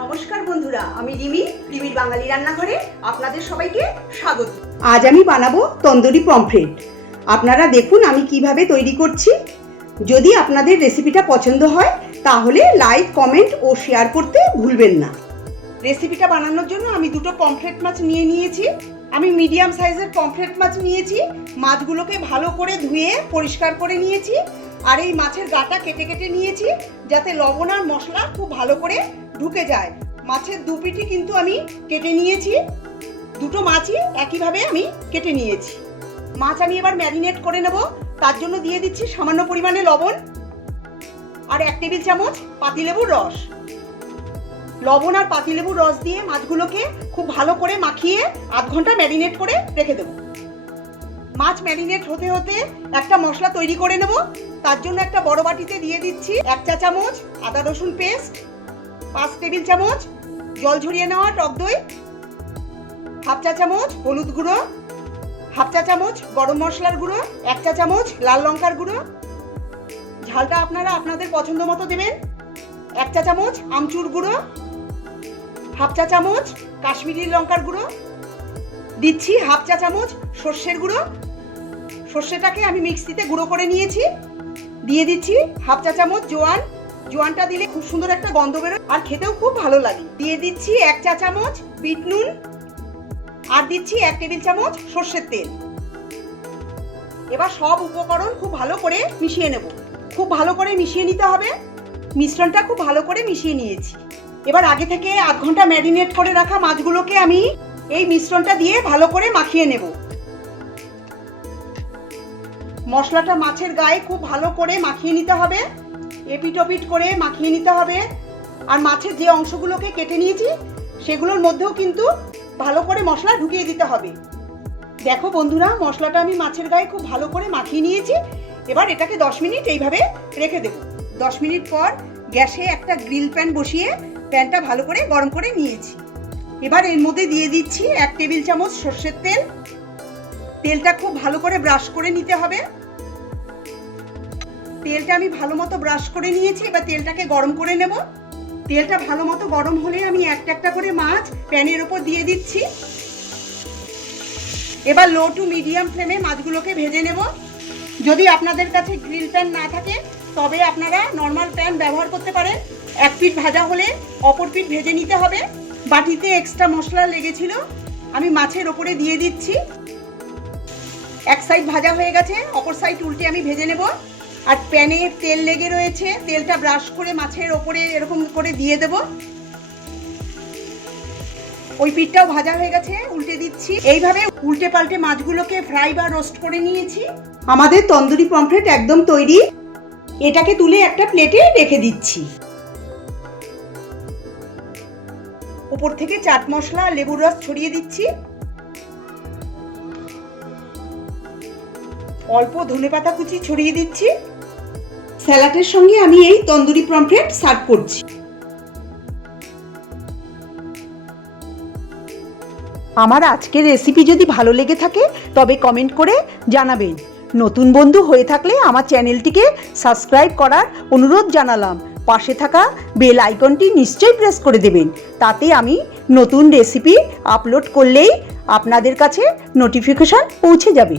নমস্কার বন্ধুরা, আমি রিমির বাঙালি রান্নাঘরে আপনাদের সবাইকে স্বাগত। আজ আমি বানাবো তন্দুরি পমফ্রেট। আপনারা দেখুন আমি কিভাবে তৈরি করছি। যদি আপনাদের রেসিপিটা পছন্দ হয় তাহলে লাইক, কমেন্ট ও শেয়ার করতে ভুলবেন না। রেসিপিটা বানানোর জন্য আমি দুটো পমফ্রেট মাছ নিয়েছি। আমি মিডিয়াম সাইজের পমফ্রেট মাছ নিয়েছি। মাছগুলোকে ভালো করে ধুয়ে পরিষ্কার করে নিয়েছি। আর এই মাছের গাটা কেটে কেটে নিয়েছি যাতে লবণ আর মশলা খুব ভালো করে ঢুকে যায়। মাছের দু পিঠই কিন্তু আমি কেটে নিয়েছি। দুটো মাছই একইভাবে আমি কেটে নিয়েছি। মাছ আমি এবার ম্যারিনেট করে নেব। তার জন্য দিয়ে দিচ্ছি সামান্য পরিমাণে লবণ আর 1 টেবিল চামচ পাতিলেবুর রস। লবণ আর পাতিলেবুর রস দিয়ে মাছগুলোকে খুব ভালো করে মাখিয়ে আধ ঘন্টা ম্যারিনেট করে রেখে দেব। মাছ ম্যারিনেট হতে হতে একটা মশলা তৈরি করে নেব। তার জন্য একটা বড় বাটিতে দিয়ে দিচ্ছি 1 চা চামচ আদা রসুন পেস্ট, 5 টেবিল চামচ জল ঝরিয়ে নেওয়া টক দই, 1/2 চা চামচ হলুদ গুঁড়ো, 1/2 চা চামচ গরম মশলার গুঁড়ো, 1 চা চামচ লাল লঙ্কার গুঁড়ো। ঝালটা আপনারা আপনাদের পছন্দ মতো দেবেন। 1 চা চামচ আমচুর গুঁড়ো, 1/2 চা চামচ কাশ্মীরি লঙ্কার গুঁড়ো, দিচ্ছি 1/2 চা চামচ সর্ষের গুঁড়ো। সর্ষেটাকে আমি মিক্সিতে গুঁড়ো করে নিয়েছি। দিয়ে দিচ্ছি 1/2 চা চামচ জোয়ান। জোয়ানটা দিলে খুব সুন্দর একটা গন্ধ বেরোয় আর খেতেও খুব ভালো লাগে। দিয়ে দিচ্ছি 1 চা চামচ বিট নুন আর দিচ্ছি 1 টেবিল চামচ সর্ষের তেল। এবার সব উপকরণ খুব ভালো করে মিশিয়ে নেব। খুব ভালো করে মিশিয়ে নিতে হবে। মিশ্রণটা খুব ভালো করে মিশিয়ে নিয়েছি। এবার আগে থেকে আধ ঘন্টা ম্যারিনেট করে রাখা মাছগুলোকে আমি এই মিশ্রণটা দিয়ে ভালো করে মাখিয়ে নেব। মশলাটা মাছের গায়ে খুব ভালো করে মাখিয়ে নিতে হবে। এপিট ওপিট করে মাখিয়ে নিতে হবে। আর মাছের যে অংশগুলোকে কেটে নিয়েছি সেগুলোর মধ্যেও কিন্তু ভালো করে মশলা ঢুকিয়ে দিতে হবে। দেখো বন্ধুরা, মশলাটা আমি মাছের গায়ে খুব ভালো করে মাখিয়ে নিয়েছি। এবার এটাকে 10 মিনিট এইভাবে রেখে দেব। 10 মিনিট পর গ্যাসে একটা গ্রিল প্যান বসিয়ে প্যানটা ভালো করে গরম করে নিয়েছি। এবার এর মধ্যে দিয়ে দিচ্ছি 1 টেবিল চামচ সর্ষের তেল। তেলটা খুব ভালো করে ব্রাশ করে নিতে হবে। তেলটা আমি ভালো মতো ব্রাশ করে নিয়েছি। এবার তেলটাকে গরম করে নেব। তেলটা ভালো মতো গরম হলে আমি একটা একটা করে মাছ প্যানের উপর দিয়ে দিচ্ছি। এবার লো টু মিডিয়াম ফ্লেমে মাছগুলোকে ভেজে নেব। যদি আপনাদের কাছে গ্রিল প্যান না থাকে তবে আপনারা নর্মাল প্যান ব্যবহার করতে পারেন। এক পিঠ ভাজা হলে অপর পিঠ ভেজে নিতে হবে। বাটিতে এক্সট্রা মশলা লেগেছিল আমি মাছের ওপরে দিয়ে দিচ্ছি। এক সাইড ভাজা হয়ে গেছে, অপর সাইড উল্টে আমি ভেজে নেব। আর প্যানে তেল লেগে রয়েছে, তেলটা ব্রাশ করে মাছের ওপরে এরকম করে দিয়ে দেব। ওই পিঠটাও ভাজা হয়ে গেছে, উল্টে দিচ্ছি। এইভাবে উল্টে পাল্টে মাছগুলোকে ফ্রাই বা রোস্ট করে নিয়েছি। আমাদের তন্দুরি পমফ্রেট একদম তৈরি। এটাকে তুলে একটা প্লেটে রেখে দিচ্ছি। উপর থেকে চাট মশলা লেবুর রস ছড়িয়ে দিচ্ছি। অল্প ধনেপাতা কুচি ছড়িয়ে দিচ্ছি। স্যালাডের সঙ্গে আমি এই তন্দুরি পমফ্রেট সার্ভ করছি। আমার আজকের রেসিপি যদি ভালো লেগে থাকে তবে কমেন্ট করে জানাবেন। নতুন বন্ধু হয়ে থাকলে আমার চ্যানেলটিকে সাবস্ক্রাইব করার অনুরোধ জানালাম। পাশে থাকা বেল আইকনটি নিশ্চয়ই প্রেস করে দেবেন। তাতে আমি নতুন রেসিপি আপলোড করলেই আপনাদের কাছে নোটিফিকেশন পৌঁছে যাবে।